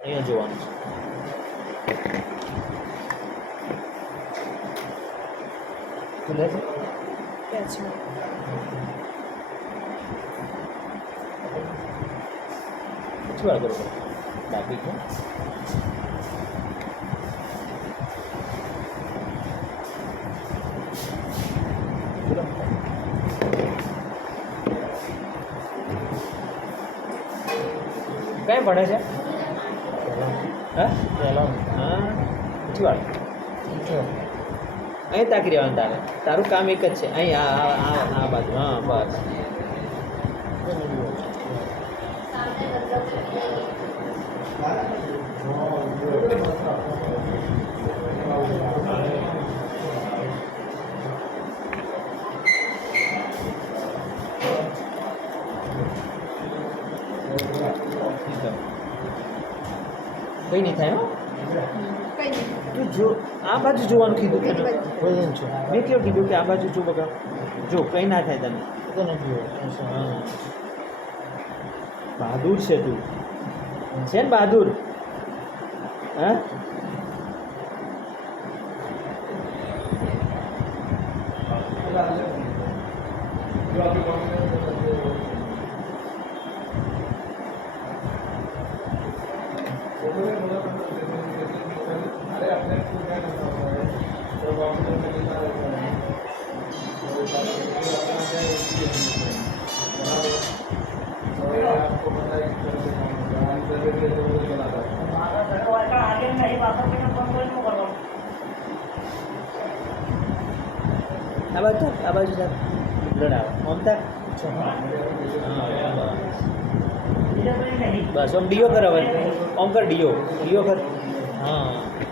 અહીંયા જોવાનું છે તું લે છે પછી વાર બરોબર ડાબી છે કઈ ભણે છે હા હા પછી વાર અહીં તાકી રહેવાનું તારે તારું કામ એક જ છે અહીં આ બાજુ હા બસ કઈ નહીં થાય હો તું જો આ બાજુ જોવાનું કીધું તને મેં કેવું કીધું કે આ બાજુ જો બગા જો કંઈ ના થાય તને હા બહાદુર છે તું છે ને બહાદુર હા આ બાજુ સર બ્લડ આવે આમ તક બસ આમ ડીઓ કર હવે આમ કર ડીઓ કર હા